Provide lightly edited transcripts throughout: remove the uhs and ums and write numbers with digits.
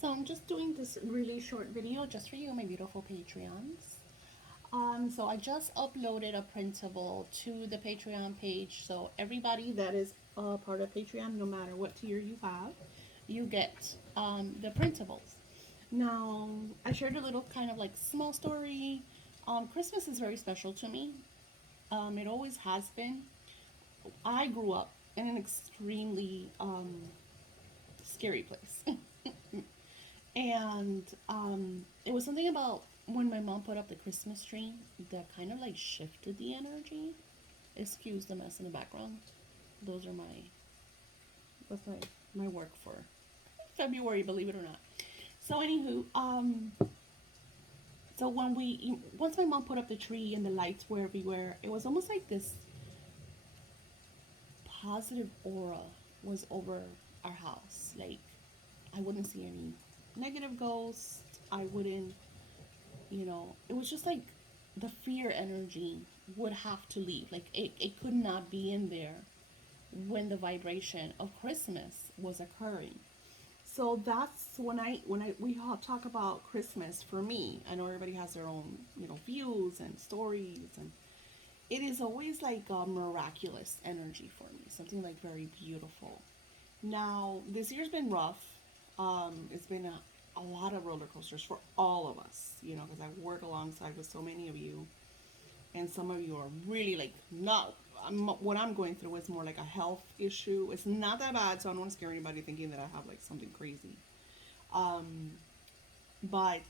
So I'm just doing this really short video just for you, my beautiful Patreons. So I just uploaded a printable to the Patreon page. So everybody that is a part of Patreon, no matter what tier you have, you get the printables. Now I shared a little kind of like small story. Christmas is very special to me. It always has been. I grew up in an extremely scary place. And it was something about when my mom put up the Christmas tree that kind of like shifted the energy. Excuse the mess in the background. Those are that's my work for February, believe it or not. So anywho, so when we once my mom put up the tree and the lights were everywhere, it was almost like this positive aura was over our house. Like I wouldn't see any negative ghosts. I wouldn't it was just like the fear energy would have to leave. Like it could not be in there when the vibration of Christmas was occurring. So that's when I we all talk about Christmas for me. I know everybody has their own, views and stories, and it is always like a miraculous energy for me. Something like very beautiful. Now, this year's been rough. It's been a lot of roller coasters for all of us, because I work alongside with so many of you, and some of you are really like not. What I'm going through is more like a health issue. It's not that bad, so I don't want to scare anybody thinking that I have like something crazy. Um, but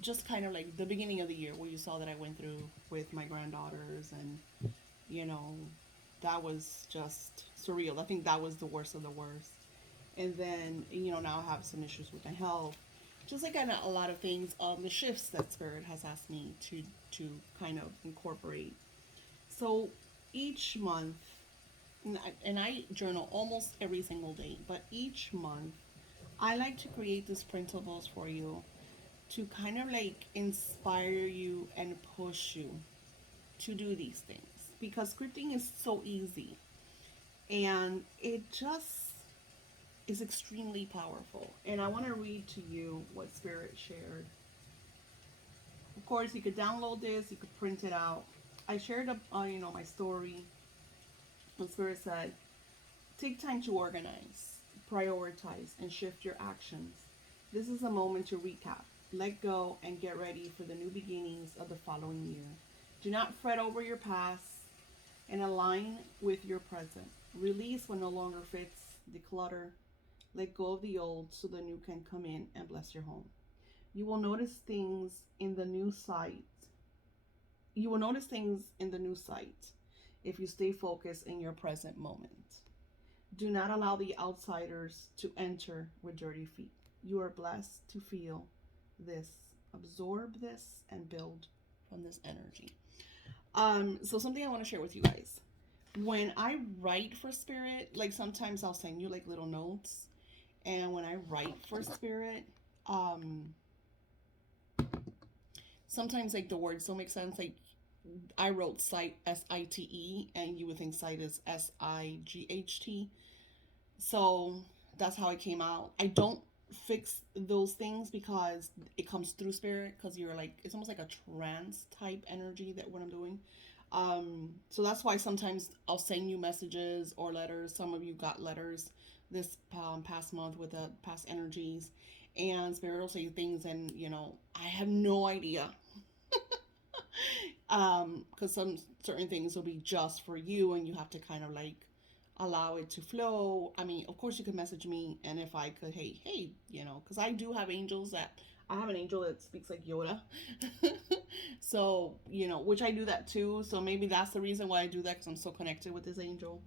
just kind of like the beginning of the year where you saw that I went through with my granddaughters, and you know, that was just surreal. I think that was the worst of the worst. And then now I have some issues with my health, just like kind of a lot of things. The shifts that spirit has asked me to kind of incorporate. So each month, and I journal almost every single day, but each month I like to create these printables for you to kind of like inspire you and push you to do these things, because scripting is so easy and it just is extremely powerful. And I want to read to you what Spirit shared. Of course, you could download this, you could print it out. I shared, my story. The Spirit said, take time to organize, prioritize, and shift your actions. This is a moment to recap, let go, and get ready for the new beginnings of the following year. Do not fret over your past and align with your present. Release what no longer fits, declutter, let go of the old so the new can come in and bless your home. You will notice things in the new site. You will notice things in the new site if you stay focused in your present moment. Do not allow the outsiders to enter with dirty feet. You are blessed to feel this, absorb this, and build from this energy. So something I want to share with you guys. When I write for spirit, like sometimes I'll send you like little notes, and when I write for spirit, um, sometimes like the words don't make sense. Like I wrote site SITE, and you would think site is SIGHT. So that's how it came out. I don't fix those things because it comes through spirit, because you're like, it's almost like a trance type energy that what I'm doing. So that's why sometimes I'll send you messages or letters. Some of you got letters this past month with the past energies, and spirit will say things, and I have no idea. Because some certain things will be just for you, and you have to kind of like allow it to flow. I mean, of course, you could message me, and if I could, hey, because I do have angels that I have an angel that speaks like Yoda. So, which I do that too. So maybe that's the reason why I do that, because I'm so connected with this angel.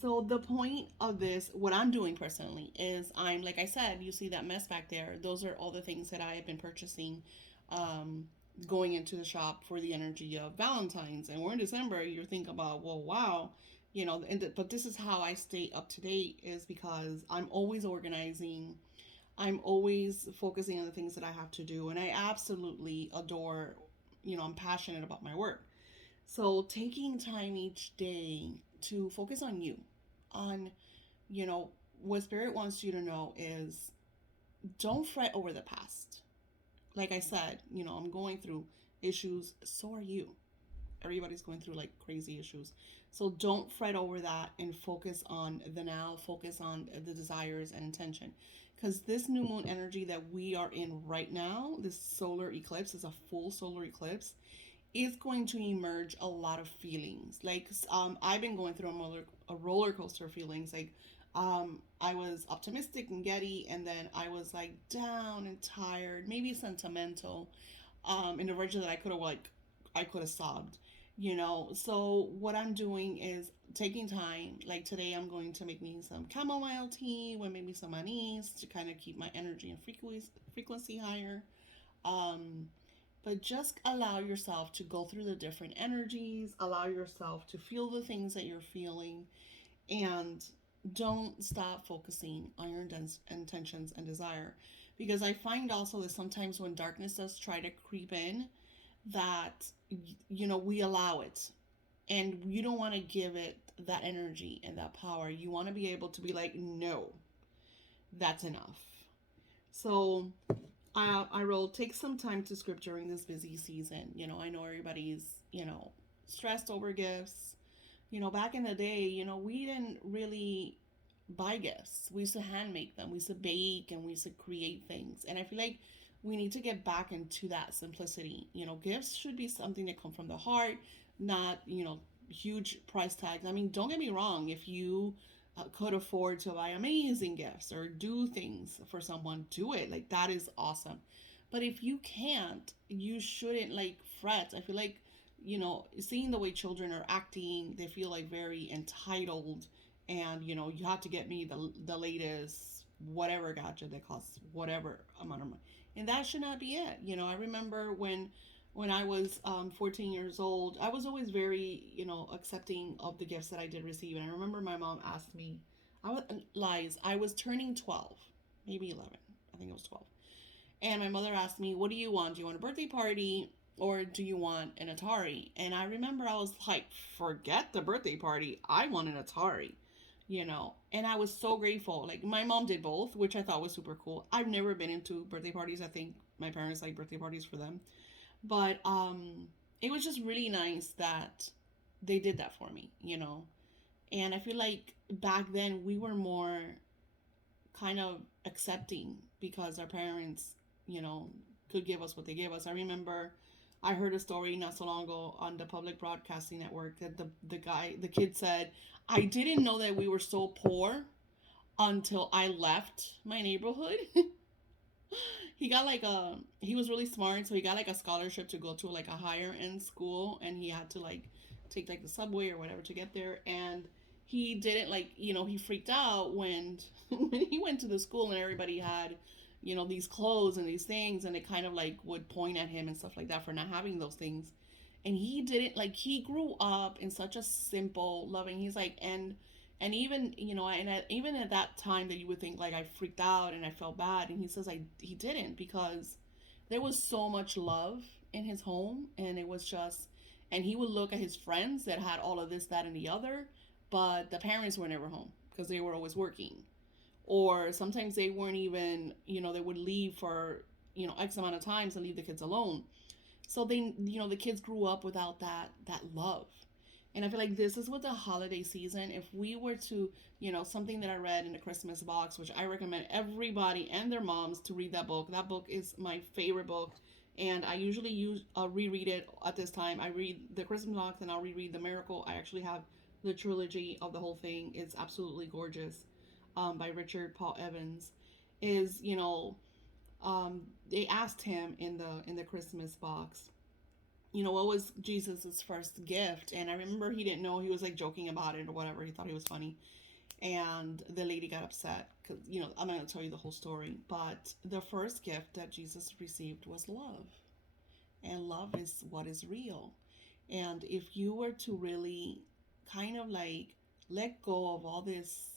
So the point of this, what I'm doing personally, is I'm, like I said, you see that mess back there. Those are all the things that I have been purchasing, um, going into the shop for the energy of Valentine's. And we're in December. You're thinking about, well, wow, but this is how I stay up to date, is because I'm always organizing. I'm always focusing on the things that I have to do. And I absolutely adore, I'm passionate about my work. So taking time each day to focus on you, on, what spirit wants you to know is don't fret over the past. Like I said, I'm going through issues. So are you. Everybody's going through like crazy issues. So don't fret over that and focus on the now, focus on the desires and intention. Because this new moon energy that we are in right now, this solar eclipse is a full solar eclipse, is going to emerge a lot of feelings. Like I've been going through a roller coaster of feelings. Like I was optimistic and giddy, and then I was like down and tired, maybe sentimental, in a version that I could have sobbed. So what I'm doing is taking time. Like today, I'm going to make me some chamomile tea with maybe some anise to kind of keep my energy and frequency higher. Um, but just allow yourself to go through the different energies, allow yourself to feel the things that you're feeling, and don't stop focusing on your intentions and desire. Because I find also that sometimes when darkness does try to creep in, that, we allow it. And you don't want to give it that energy and that power. You want to be able to be like, no, that's enough. So I wrote, take some time to script during this busy season. I know everybody's, stressed over gifts. Back in the day, we didn't really buy gifts. We used to hand make them. We used to bake and we used to create things. And I feel like we need to get back into that simplicity. Gifts should be something that come from the heart, not, huge price tags. I mean, don't get me wrong. If you could afford to buy amazing gifts or do things for someone, do it. Like that is awesome. But if you can't, you shouldn't like fret. I feel like, seeing the way children are acting, they feel like very entitled, and you have to get me the latest whatever gadget that costs whatever amount of money, and that should not be it. I remember when I was 14 years old, I was always very, accepting of the gifts that I did receive. And I remember my mom asked me, I was turning 12, maybe 11. I think it was 12. And my mother asked me, what do you want? Do you want a birthday party or do you want an Atari? And I remember I was like, forget the birthday party. I want an Atari. And I was so grateful. Like my mom did both, which I thought was super cool. I've never been into birthday parties. I think my parents like birthday parties for them. But it was just really nice that they did that for me. And I feel like back then we were more kind of accepting because our parents, you know, could give us what they gave us. I remember I heard a story not so long ago on the public broadcasting network that the kid said, I didn't know that we were so poor until I left my neighborhood. He was really smart, so he got like a scholarship to go to like a higher end school, and he had to like take like the subway or whatever to get there. And he didn't like, he freaked out when when he went to the school and everybody had, these clothes and these things, and they kind of like would point at him and stuff like that for not having those things. And he didn't like, he grew up in such a simple loving, he's like, and even, even at that time that you would think like I freaked out and I felt bad, and he says he didn't, because there was so much love in his home, and it was just, and he would look at his friends that had all of this, that, and the other, but the parents were never home because they were always working, or sometimes they weren't even, they would leave for, X amount of times and leave the kids alone. So they, the kids grew up without that love. And I feel like this is what the holiday season, if we were to, something that I read in the Christmas box, which I recommend everybody and their moms to read that book. That book is my favorite book. And I usually reread it at this time. I read the Christmas box and I'll reread The Miracle. I actually have the trilogy of the whole thing. It's absolutely gorgeous, by Richard Paul Evans. Is, they asked him in the Christmas box, what was Jesus's first gift? And I remember he didn't know. He was like joking about it or whatever. He thought he was funny. And the lady got upset because, I'm not going to tell you the whole story. But the first gift that Jesus received was love. And love is what is real. And if you were to really kind of like let go of all this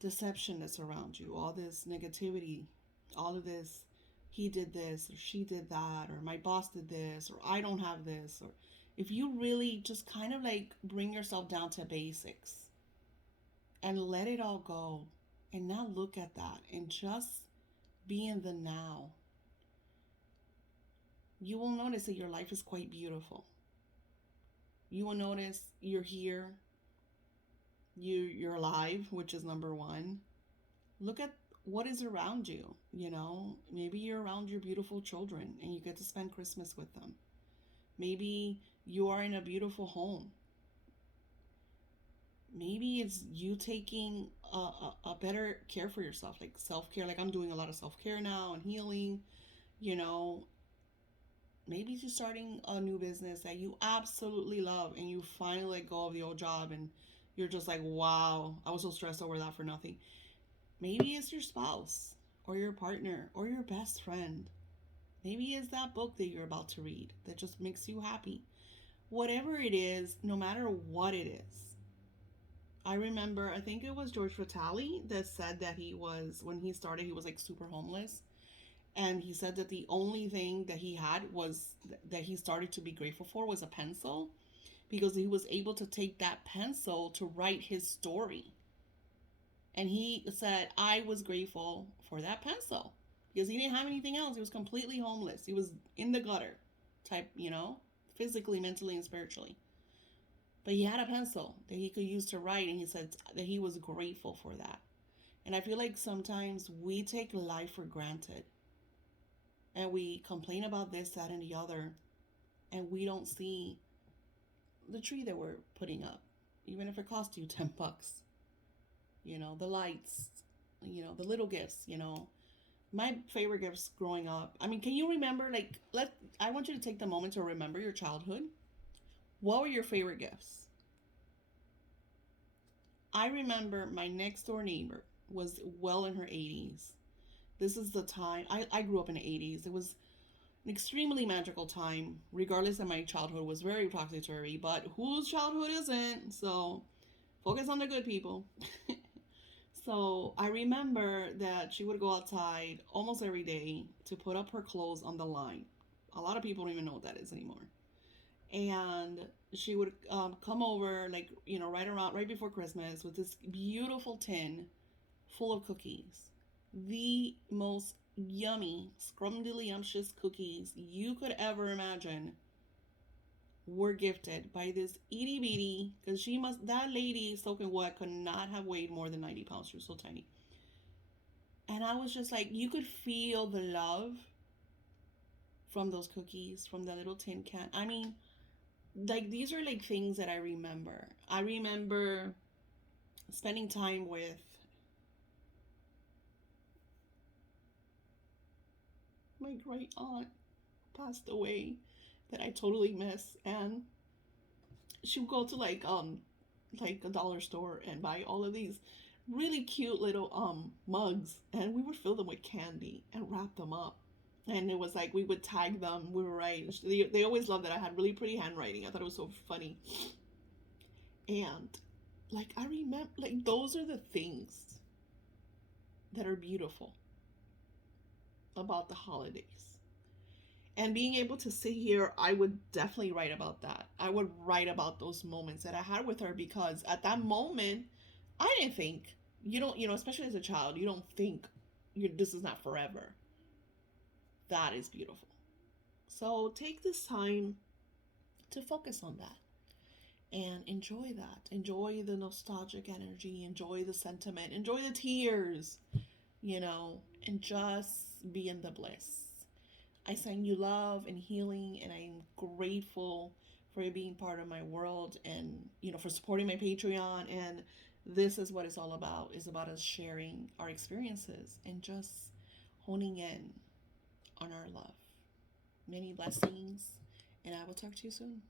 deception that's around you, all this negativity, all of this, he did this or she did that, or my boss did this, or I don't have this, or if you really just kind of like bring yourself down to basics and let it all go and now look at that and just be in the now, you will notice that your life is quite beautiful. You will notice you're here, you're alive, which is number one. Look at what is around you, you know? Maybe you're around your beautiful children and you get to spend Christmas with them. Maybe you are in a beautiful home. Maybe it's you taking a better care for yourself, like self-care. Like I'm doing a lot of self-care now and healing, you know. Maybe you're starting a new business that you absolutely love and you finally let go of the old job and you're just like, wow, I was so stressed over that for nothing. Maybe it's your spouse or your partner or your best friend. Maybe it's that book that you're about to read that just makes you happy. Whatever it is, no matter what it is. I remember, I think it was George Vitale that said that he was, when he started, he was like super homeless. And he said that the only thing that he had was that he started to be grateful for was a pencil because he was able to take that pencil to write his story. And he said, I was grateful for that pencil because he didn't have anything else. He was completely homeless. He was in the gutter type, you know, physically, mentally, and spiritually. But he had a pencil that he could use to write. And he said that he was grateful for that. And I feel like sometimes we take life for granted and we complain about this, that, and the other. And we don't see the tree that we're putting up, even if it costs you $10. You know, the lights, you know, the little gifts, you know. My favorite gifts growing up. I mean, can you remember, like, I want you to take the moment to remember your childhood. What were your favorite gifts? I remember my next door neighbor was well in her 80s. This is the time, I grew up in the 80s. It was an extremely magical time, regardless that my childhood was very toxicatory, but whose childhood isn't? So focus on the good people. So I remember that she would go outside almost every day to put up her clothes on the line. A lot of people don't even know what that is anymore. And she would come over, like, you know, right before Christmas with this beautiful tin full of cookies. The most yummy, scrumdiddlyumptious cookies you could ever imagine were gifted by this itty bitty, because that lady soaking wet could not have weighed more than 90 pounds. She was so tiny. And I was just like, you could feel the love from those cookies, from the little tin can. I mean, like, these are like things that I remember. I remember spending time with my great aunt, passed away, that I totally miss. And she would go to like a dollar store and buy all of these really cute little mugs, and we would fill them with candy and wrap them up. And it was like we would tag them. We were right. They always loved that I had really pretty handwriting. I thought it was so funny. And like I remember, like those are the things that are beautiful about the holidays. And being able to sit here, I would definitely write about that. I would write about those moments that I had with her because at that moment, I didn't think, you know, especially as a child, you don't think this is not forever. That is beautiful. So take this time to focus on that and enjoy that. Enjoy the nostalgic energy, enjoy the sentiment, enjoy the tears, you know, and just be in the bliss. I send you love and healing, and I'm grateful for you being part of my world and, you know, for supporting my Patreon. And this is what it's all about. It's about us sharing our experiences and just honing in on our love. Many blessings, and I will talk to you soon.